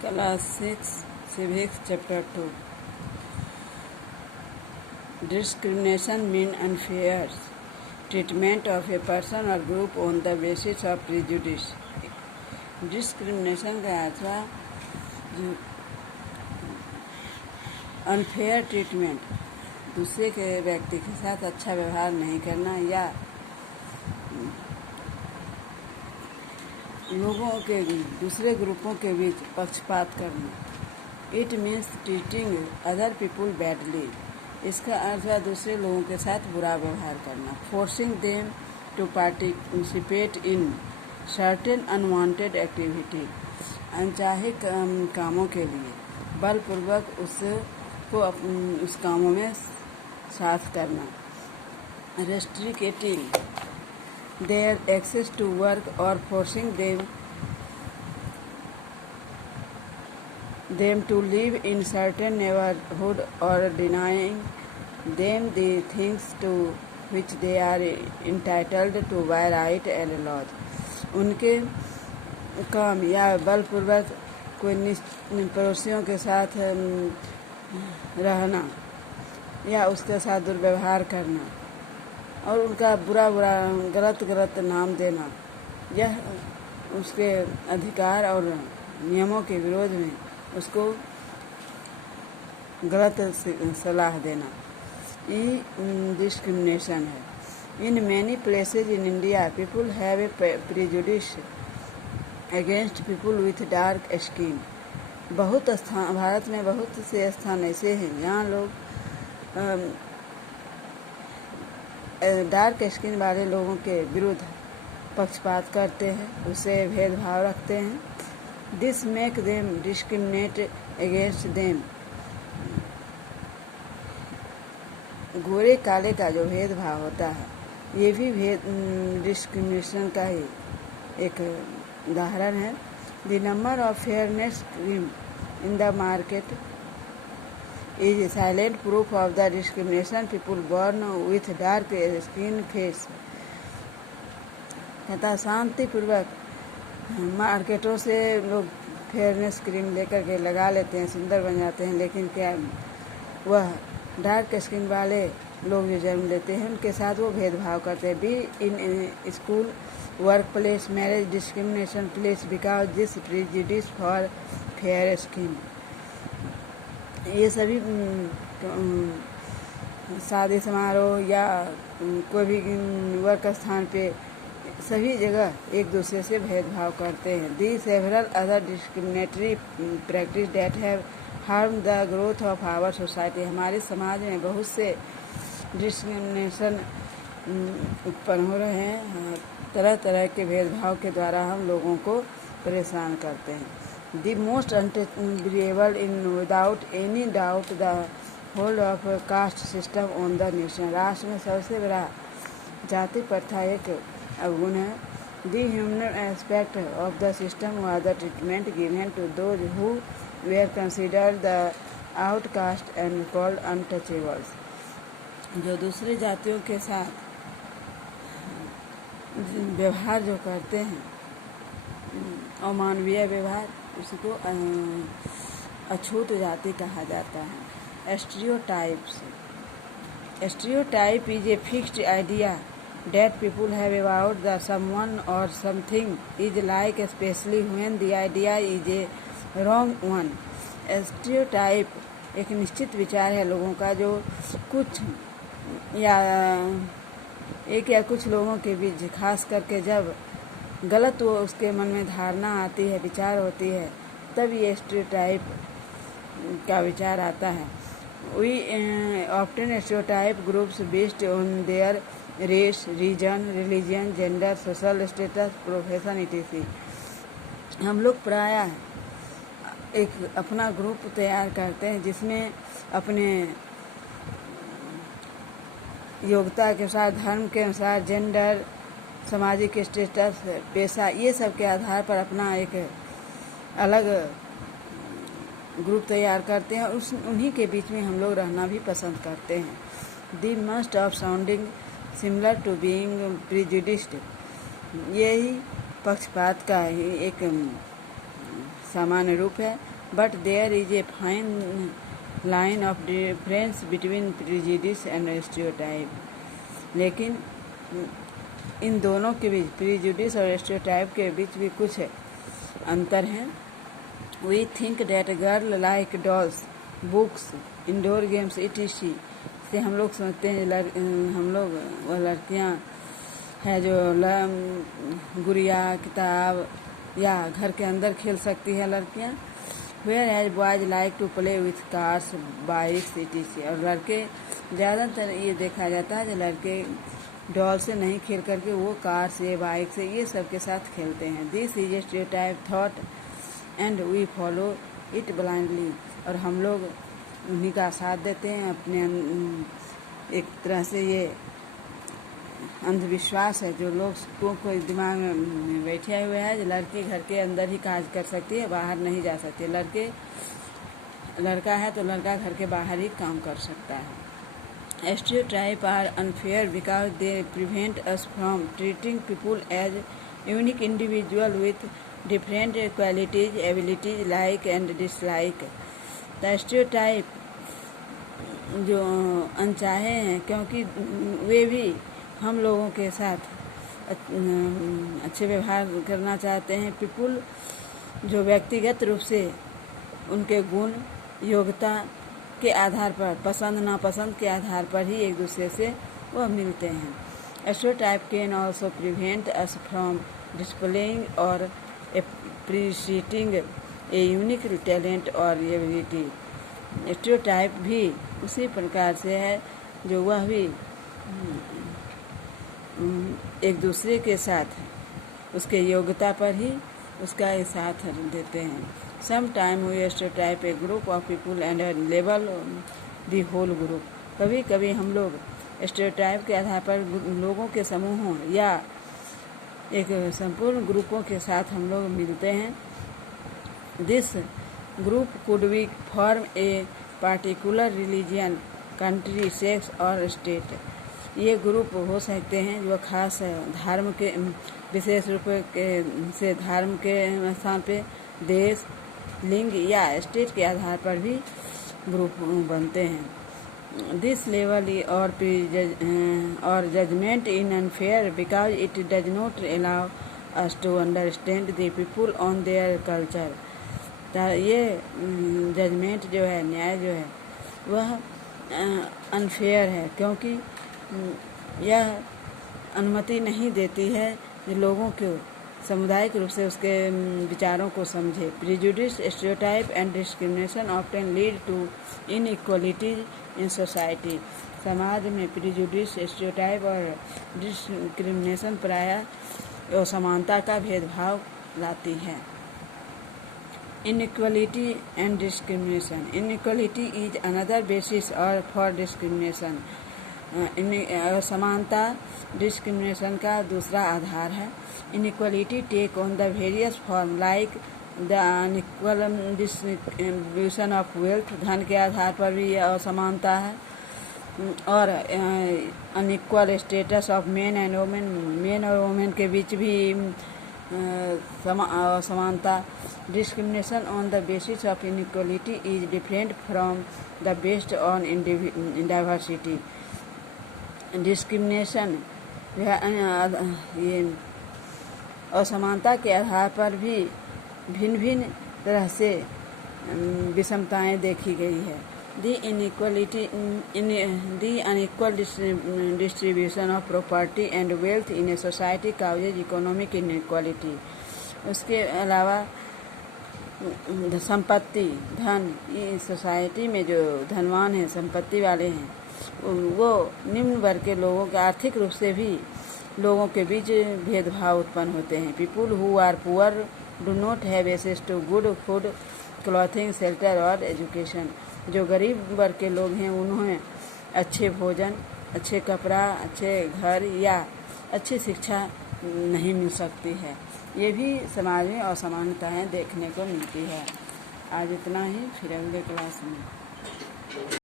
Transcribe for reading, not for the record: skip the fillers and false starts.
Class 6 Civics Chapter 2 Discrimination means unfair treatment of a person or group on the basis of prejudice. Discrimination का अर्थ है unfair treatment, दूसरे के व्यक्ति के साथ अच्छा व्यवहार नहीं करना या लोगों के दूसरे ग्रुपों के बीच पक्षपात करना. It means treating other people badly. इसका अर्थ है दूसरे लोगों के साथ बुरा व्यवहार करना. Forcing them to participate in certain unwanted activity. अनचाहे कामों के लिए बलपूर्वक उसको उस कामों में साथ करना. Restricting their access to work or forcing them to live in certain neighborhood or denying them the things to which they are entitled to by right and laws. उनके काम या बलपूर्वक कोई पड़ोसियों के साथ रहना या उसके साथ दुर्व्यवहार करना और उनका बुरा गलत नाम देना, यह उसके अधिकार और नियमों के विरोध में उसको गलत सलाह देना. ये डिस्क्रिमिनेशन है. In many places in India people have a prejudice against people with dark skin. बहुत स्थान भारत में बहुत से स्थान ऐसे हैं जहाँ लोग डार्क स्किन वाले लोगों के विरुद्ध पक्षपात करते हैं, उससे भेदभाव रखते हैं. This make them discriminate against them. गोरे काले का जो भेदभाव होता है ये भी डिस्क्रिमिनेशन का ही एक उदाहरण है. The number of fairness cream in the market is silent proof of the discrimination people born with dark skin face. कहता शांतिपूर्वक मार्केटों से लोग फेयरनेस क्रीम लेकर के लगा लेते हैं, सुंदर बन जाते हैं, लेकिन क्या वह डार्क स्किन वाले लोग जो जन्म लेते हैं उनके साथ वो भेदभाव करते हैं. Be in school, work place, marriage discrimination place because this prejudice for fair skin. ये सभी शादी समारोह या कोई भी वर्क स्थान पे सभी जगह एक दूसरे से भेदभाव करते हैं. The several other discriminatory practice that have harm the growth of our society. हमारे समाज में बहुत से डिस्क्रिमिनेशन उत्पन्न हो रहे हैं. तरह तरह के भेदभाव के द्वारा हम लोगों को परेशान करते हैं. The most undeniable in without any doubt the hold of caste system on the nation. राष्ट्र में सबसे बड़ा जाति प्रथा एक अवगुण है. The human aspect of the system was the treatment given to those who were considered the outcast and called untouchables. जो दूसरी जातियों के साथ व्यवहार जो करते हैं अमानवीय व्यवहार, उसको अछूत जाति कहा जाता है. Stereotype is a fixed idea that people have about the someone or something is like especially when the idea is a wrong one. Stereotype एक निश्चित विचार है लोगों का जो कुछ या एक या कुछ लोगों के बीच खास करके जब गलत वो उसके मन में धारणा आती है, विचार होती है, तब ये स्टीरियोटाइप का विचार आता है. We often stereotype groups based on their race, region, religion, gender, social status, profession etc. हम लोग प्रायः एक अपना ग्रुप तैयार करते हैं जिसमें अपने योग्यता के अनुसार, धर्म के अनुसार, जेंडर, सामाजिक स्टेटस, पेशा, ये सब के आधार पर अपना एक अलग ग्रुप तैयार करते हैं और उन्हीं के बीच में हम लोग रहना भी पसंद करते हैं. The most of sounding similar to being prejudiced. यही पक्षपात का ही एक सामान्य रूप है, but there is a fine line of difference between prejudice and stereotype. लेकिन इन दोनों के बीच, प्रीजुडिस और स्टीरियोटाइप के बीच भी कुछ अंतर हैं। We think that girl like dolls, books, indoor games etc. से हम लोग समझते हैं हम लोग वह लड़कियाँ हैं जो गुड़िया, किताब या घर के अंदर खेल सकती है लड़कियाँ। Whereas boys like to play with cars, bikes etc. और लड़के ज़्यादातर ये देखा जाता है जो लड़के डॉल से नहीं खेल करके वो कार से, बाइक से, ये सब के साथ खेलते हैं। This is a stereotype thought and we follow it blindly. और हम लोग उन्हीं का साथ देते हैं अपने। एक तरह से ये अंधविश्वास है जो लोग को दिमाग में बैठे हुए हैं। लड़की घर के अंदर ही काज कर सकती है, बाहर नहीं जा सकती। लड़का है तो लड़का घर के बाहर ही काम कर सकता है। Stereotype are unfair because they prevent us from treating people as unique individual with different qualities, abilities, like and dislike. The stereotype जो अनचाहे हैं क्योंकि वे भी हम लोगों के साथ अच्छे व्यवहार करना चाहते हैं। पीपुल जो व्यक्तिगत रूप से उनके गुण, योग्यता के आधार पर, पसंद नापसंद के आधार पर ही एक दूसरे से वह मिलते हैं। Stereotype can also prevent us from displaying और appreciating a unique talent और ability. स्टीरियोटाइप भी उसी प्रकार से है जो वह भी एक दूसरे के साथ उसके योग्यता पर ही उसका साथ देते हैं। Sometime we stereotype a group of people and label the whole group. कभी कभी हम लोग स्टीरियोटाइप के आधार पर लोगों के समूहों या एक संपूर्ण ग्रुपों के साथ हम लोग मिलते हैं। This group could be form a particular religion, country, sex और स्टेट। ये ग्रुप हो सकते हैं जो खास धर्म के, विशेष रूप से धर्म के स्थान पे, देश, लिंग या स्टेट के आधार पर भी ग्रुप बनते हैं। This level or judgment is unfair because it does not allow us to understand the people on their culture. ये जजमेंट जो है, न्याय जो है, वह अनफेयर है क्योंकि यह अनुमति नहीं देती है कि लोगों को सामुदायिक रूप से उसके विचारों को समझे। Prejudice, stereotype and discrimination often lead to inequalities in society. समाज में प्रीजुडिस, स्टीरियोटाइप और डिस्क्रिमिनेशन प्रायः असमानता का भेदभाव लाती है। Inequality and discrimination. Inequality is another basis और फॉर डिस्क्रिमिनेशन। असमानता डिस्क्रिमिनेशन का दूसरा आधार है। Inequality take on the various form like the unequal distribution of wealth. धन के आधार पर भी यह असमानता है। और unequal status of men and women. Men और वुमेन के बीच भी असमानता। Discrimination on the basis of inequality is different from the based on diversity. Discrimination ये असमानता के आधार पर भी भिन्न भिन्न तरह से विषमताएं देखी गई है। The unequal distribution of property and wealth in a society causes economic inequality. उसके अलावा संपत्ति, धन, इस सोसाइटी में जो धनवान हैं, संपत्ति वाले हैं, वो निम्न वर्ग के लोगों के आर्थिक रूप से भी लोगों के बीच भेदभाव उत्पन्न होते हैं। People who are poor do not have access to good food, clothing, shelter और एजुकेशन। जो गरीब वर्ग के लोग हैं उन्हें अच्छे भोजन, अच्छे कपड़ा, अच्छे घर या अच्छी शिक्षा नहीं मिल सकती है। ये भी समाज में असमानताएं देखने को मिलती है। आज इतना ही, फिर अगले क्लास में।